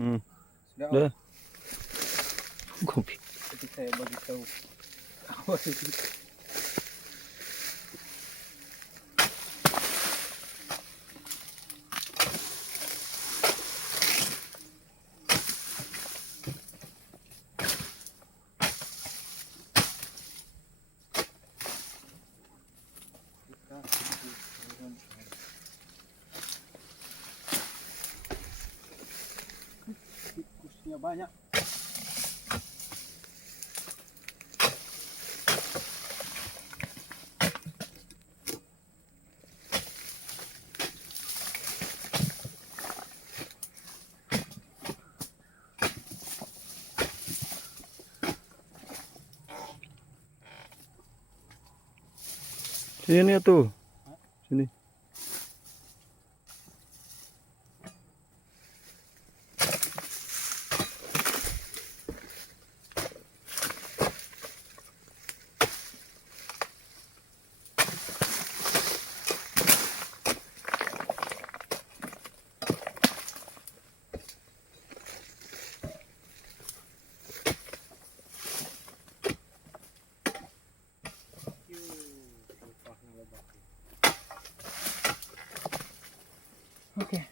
Sudah. Udah. Gobi. Jadi saya bagi tahu. Awas itu. Tikusnya banyak. Sini tuh. Sini. Oke.